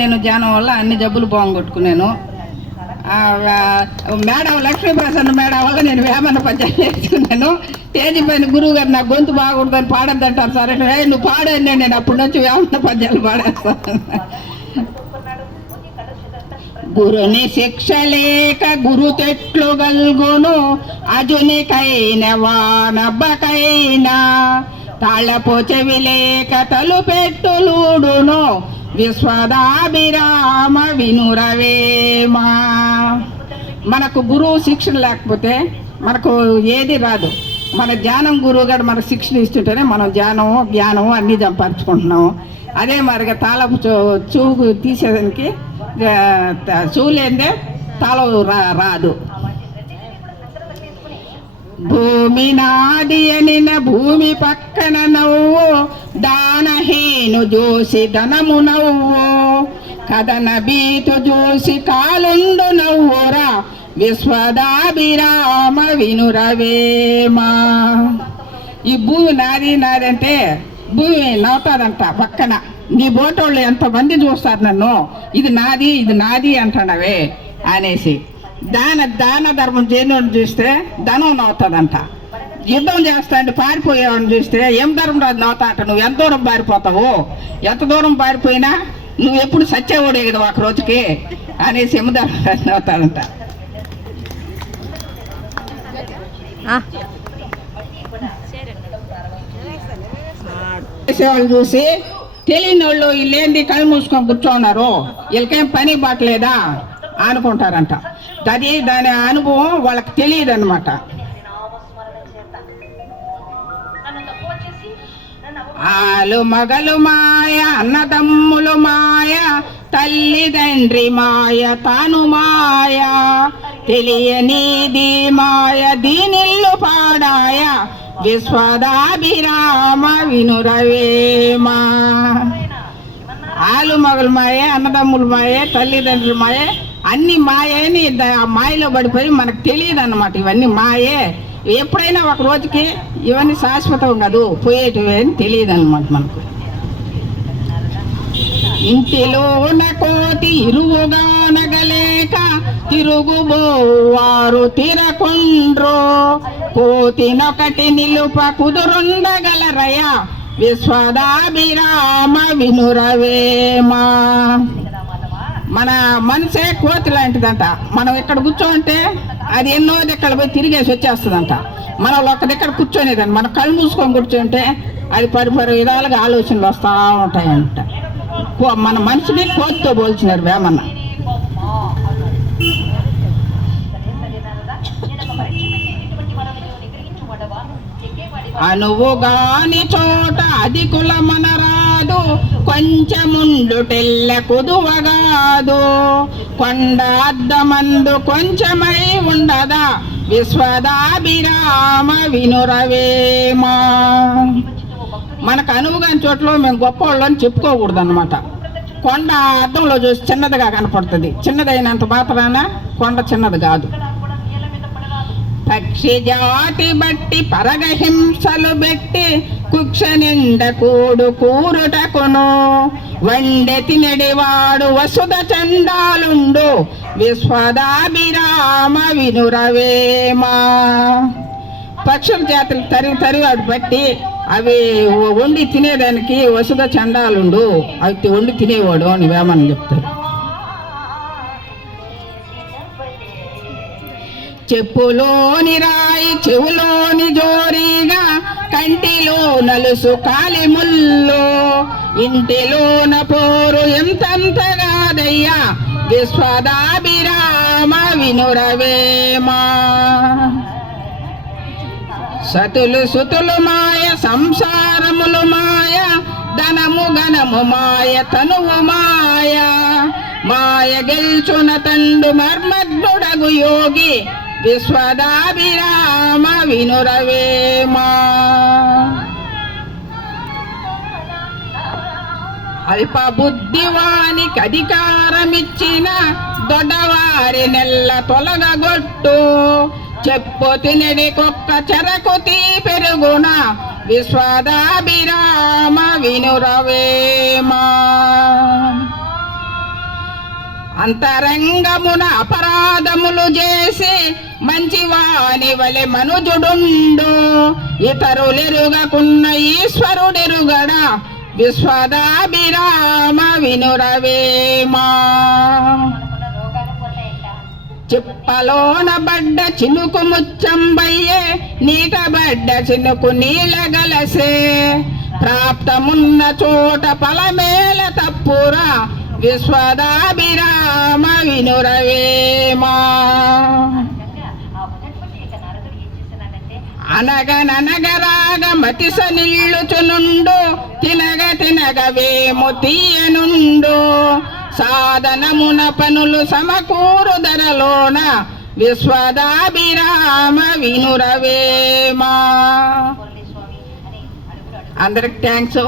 నేను ధ్యానం వల్ల అన్ని జబ్బులు పోగొట్టుకున్నాను. మేడం లక్ష్మీప్రసన్న మేడం వల్ల నేను వేమన పద్యాలు నేర్చుకున్నాను. స్టేజీ పైన గురువు గారు నా గొంతు బాగుంటుందని పాడద్దంటారు. సరే నువ్వు పాడని నేను అప్పటి నుంచి వేమన పద్యాలు పాడేస్తాను. గురుని శిక్ష లేక గురు తెట్లు గల్గును, అజునికైన వానబ్బకైనా తాళపో చెవి లేక తలుపెట్టులుడును, విశ్వదాభిరామ వినురవేమా. మనకు గురువు శిక్షణ లేకపోతే మనకు ఏది రాదు. మన ధ్యానం గురువు గారు మనకు శిక్షణ ఇస్తుంటేనే మనం జ్ఞానము అన్నీ సంపాదించుకుంటున్నాము. అదే మరిగా తాళపు చూపు తీసేదానికి చూలేందే తాళం రాదు. భూమి నాది అనిన భూమి పక్కన నవ్వు, దానహీను చూసి ధనము నవ్వు, కథన బీతు చూసి కాలుండు నవ్వురా, విశ్వదాభిరామ వినురవేమా. ఈ భూమి నాది అంటే భూమి నవ్వుతాదంట పక్కన. నీ బోటోళ్ళు ఎంతమంది చూస్తారు నన్ను, ఇది నాది అంటున్నావే అనేసి. దాన ధర్మం చేయని చూస్తే ధనం నవ్వుతుందంట. యుద్ధం చేస్తా అంటే పారిపోయేవాడిని చూస్తే ఏం ధర్మం రాదు నవ్వుతా అంట. నువ్వు ఎంత దూరం పారిపోతావు, ఎంత దూరం పారిపోయినా నువ్వు ఎప్పుడు సచ్చేవాడే కదా ఒక రోజుకి అనేసి యమధర్మరాజు నవ్వుతాడంట. చేసేవాళ్ళు చూసి తెలియని వాళ్ళు వీళ్ళేంది కళ్ళు మూసుకొని కూర్చోన్నారు, వీళ్ళకేం పని బాటలేదా అనుకుంటారంట. దాని అనుభవం వాళ్ళకి తెలియదు అనమాట. ఆలు మగలు మాయ, అన్నదమ్ములు మాయ, తల్లిదండ్రి మాయ, తాను మాయ, తెలియనిది మాయ, దీనిల్లు పాడాయ, విశ్వదాభిరామ వినురవేమా. ఆలు మగలు మాయే, అన్నదమ్ములు మాయే, తల్లిదండ్రులు మాయే, అన్ని మాయని ఆ మాయలో పడిపోయి మనకు తెలియదు అన్నమాట. ఇవన్నీ మాయే. ఎప్పుడైనా ఒక రోజుకి ఇవన్నీ శాశ్వతం కాదు, పోయేటివి అని తెలియదు అన్నమాట మనకు. ఇంటిలోన కోతి ఇరువుగానగలేక తిరుగుబోవారు తిరకుండ్రో, కోతినొకటి నిలుప కుదురుండగలరయ, విశ్వదాభిరామ వినురవేమా. మన మనసే కోతి లాంటిదంట. మనం ఇక్కడ కూర్చోంటే అది ఎన్నో దగ్గర పోయి తిరిగేసి వచ్చేస్తుందంట. మనం ఒక దగ్గర కూర్చొనేదండి. మన కళ్ళు మూసుకొని కూర్చుంటే అది పరిపరి విధాలుగా ఆలోచనలు వస్తూ ఉంటాయంట. మన మనిషిని కోతితో పోల్చినారు వేమన్న. అనువుగాని చోట అది కులమనరాదు, కొంచెముండుటెల్ల కుదువగాదు, కొండ అద్దమందు కొంచెమై ఉండదా, విశ్వదాభిరామ వినురవేమా. మనకు అనువుగాని చోట్ల మేము గొప్ప వాళ్ళని చెప్పుకోకూడదు అనమాట. కొండ అద్దంలో చూసి చిన్నదిగా కనపడుతుంది. చిన్నదైనంత మాత్రాన కొండ చిన్నది కాదు. పక్షి జాతి బట్టి పరగహింసలు పెట్టి కుక్ష నిండ కూరుటకును, వండె తినడివాడు వసుధ చండాలుండు, విశ్వదాభిరామ వినురవేమా. పక్షుల జాతులు తరివాడు బట్టి అవి వండి తినేదానికి వసుధ చండాలుండు, అవి వండి తినేవాడు అని వేమని చెప్తారు. చెప్పులోని రాయి చెవులోని జోరీగా, కంటిలో నలుసు కాలి ముల్లో, ఇంటిలోన పోరు ఎంతంతగాదయ్యా, విశ్వదాభిరామ వినురవేమా. సతులు సుతులు మాయ, సంసారములు మాయ, ధనము గణము మాయ, తనువు మాయ, మాయ గెల్చున తండు మర్మద్దుడగు యోగి, విశ్వదాభిరామ వినురవేమా. అల్ప బుద్ధివానికి అధికారమిచ్చిన, దొడ్డవారి నెల్ల తొలగగొట్టు, చెప్పు తినడి కుక్క చెరకు తీ పెరుగున, విశ్వదాభిరామ వినురవేమా. అంతరంగమున అపరాధములు చేసి మంచివాని వలె మనుజుడుండు ఇతరులెరుగకున్న ఈశ్వరుడెరుగడా విశ్వదాభిరామ వినురవేమా చిప్పలోన బడ్డ చినుకు ముచ్చంబయ్యే నీటబడ్డ చినుకు నీలగలసే ప్రాప్తమున్న చోట ఫలమేల తప్పురా విశ్వదాభిరామ వినురవేమా అనగననగరాగ మతిస నిల్లుచునుండు తినగ తినగ వేము తీయనుండు సాధనమున పనులు సమకూరు ధరలోన విశ్వదాభిరామ వినురవేమా అందరికి థ్యాంక్స్